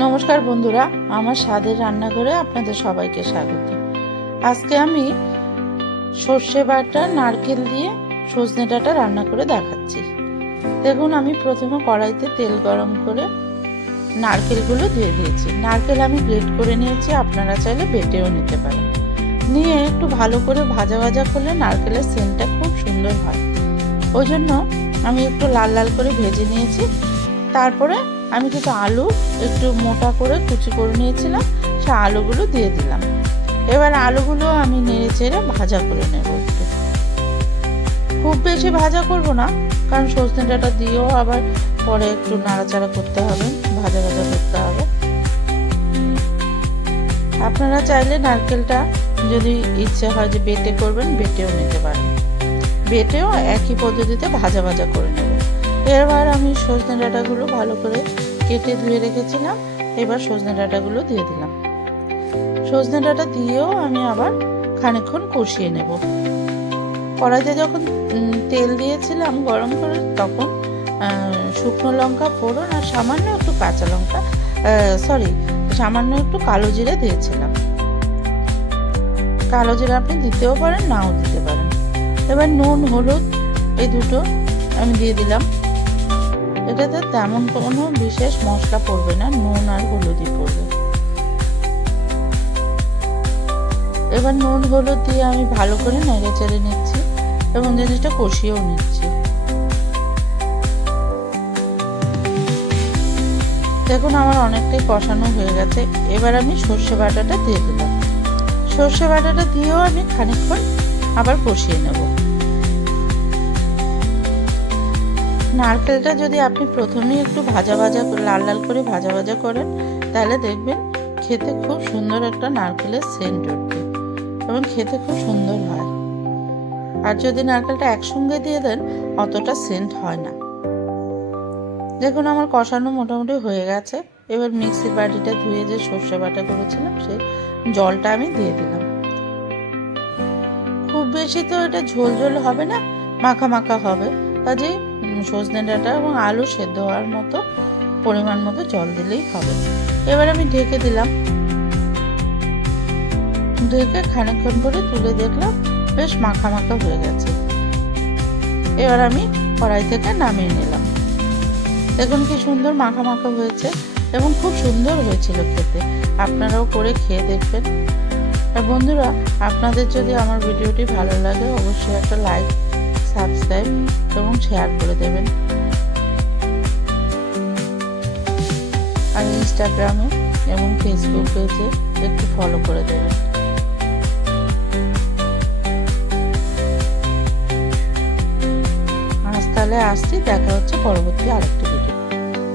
নমস্কার বন্ধুরা, আমার স্বাদের রান্নাঘরে আপনাদের সবাইকে স্বাগত। আজকে আমি সর্ষে বাটা নারকেল দিয়ে সজনে ডাঁটা রান্না করে দেখাচ্ছি। দেখুন, আমি প্রথমে কড়াইতে তেল গরম করে নারকেলগুলো দিয়ে দিয়েছি। নারকেল আমি গ্রেট করে নিয়েছি, আপনারা চাইলে বেটেও নিতে পারেন। নিয়ে একটু ভালো করে ভাজা ভাজা করলে নারকেলের সেন্টটা খুব সুন্দর হয়। ওই জন্য আমি একটু লাল লাল করে ভেজে নিয়েছি। তারপরে আমি কিছু আলু একটু মোটা করে কুচি করে নিয়েছিলাম, সে আলুগুলো দিয়ে দিলাম। এবার আলুগুলো আমি নেড়ে চেড়ে ভাজা করে নেব। একটু খুব বেশি ভাজা করব না, কারণ সজনে ডাঁটা দিয়েও আবার পরে একটু নাড়াচাড়া করতে হবে, ভাজা ভাজা করতে হবে। আপনারা চাইলে নারকেলটা যদি ইচ্ছে হয় যে বেটে করবেন, বেটেও নিতে পারেন। বেটেও একই পদ্ধতিতে ভাজা ভাজা করে নেব। এবার আমি সজনে ডাঁটাগুলো ভালো করে কেটে ধুয়ে রেখেছিলাম। এবার সজনে ডাঁটাগুলো দিয়ে দিলাম। সজনে ডাঁটা দিয়েও আমি আবার খানিকক্ষণ কষিয়ে নেব। কড়াইতে যখন তেল দিয়েছিলাম গরম করে, তখন শুকনো লঙ্কা ফোড়ন আর সামান্য একটু কাঁচা লঙ্কা সামান্য একটু কালো জিরে দিয়েছিলাম। কালো জিরে আপনি দিতেও পারেন, নাও দিতে পারেন। এবার নুন হলুদ এই দুটো আমি দিয়ে দিলাম। এটাতে তেমন কোনো বিশেষ মশলা পড়বে না, নুন আর হলুদই পড়বে। এবার নুন হলুদ দিয়ে আমি ভালো করে নেড়ে চেড়ে নিচ্ছি এবং জিনিসটা কষিয়েও নিচ্ছি। দেখুন, আমার অনেকটাই কষানো হয়ে গেছে। এবার আমি সর্ষে বাটাটা দিয়ে দিলাম। সর্ষে বাটাটা দিয়েও আমি খানিকক্ষণ আবার কষিয়ে নেব। নারকেলটা যদি আপনি প্রথমেই একটু ভাজা ভাজা লাল লাল করে ভাজা ভাজা করেন, তাহলে দেখবেন খেতে খুব সুন্দর একটা নারকেলের সেন্ট উঠবে এবং খেতে খুব সুন্দর হয়। আর যদি নারকেলটা একসঙ্গে দিয়ে দেন, অতটা সেন্ট হয় না। দেখুন, আমার কষানো মোটামুটি হয়ে গেছে। এবার মিক্সির বাটিটা ধুয়ে যে সর্ষে বাটা করেছিলাম, সেই জলটা আমি দিয়ে দিলাম। খুব বেশি তো এটা ঝোল ঝোল হবে না, মাখা মাখা হবে। কাজেই সজনে ডাঁটা এবং আলু সেদ্ধ হওয়ার মতো পরিমাণ মতো জল দিলেই হবে। এবার আমি ঢেকে দিলাম। ঢেকে খানিকক্ষণ পরে তুলে দেখলাম বেশ মাখা মাখা হয়ে গেছে। এবার আমি কড়াই থেকে নামিয়ে নিলাম। দেখুন কি সুন্দর মাখা মাখা হয়েছে এবং খুব সুন্দর হয়েছিল খেতে। আপনারাও করে খেয়ে দেখবেন। আর বন্ধুরা, আপনাদের যদি আমার ভিডিওটি ভালো লাগে, অবশ্যই একটা লাইক, সাবস্ক্রাইব এবং শেয়ার করে দেবেন। আর ইনস্টাগ্রামে এবং ফেসবুক পেজে একটু ফলো করে দেবেন। আজ তাহলে আসছি, দেখা হচ্ছে পরবর্তী আরেকটি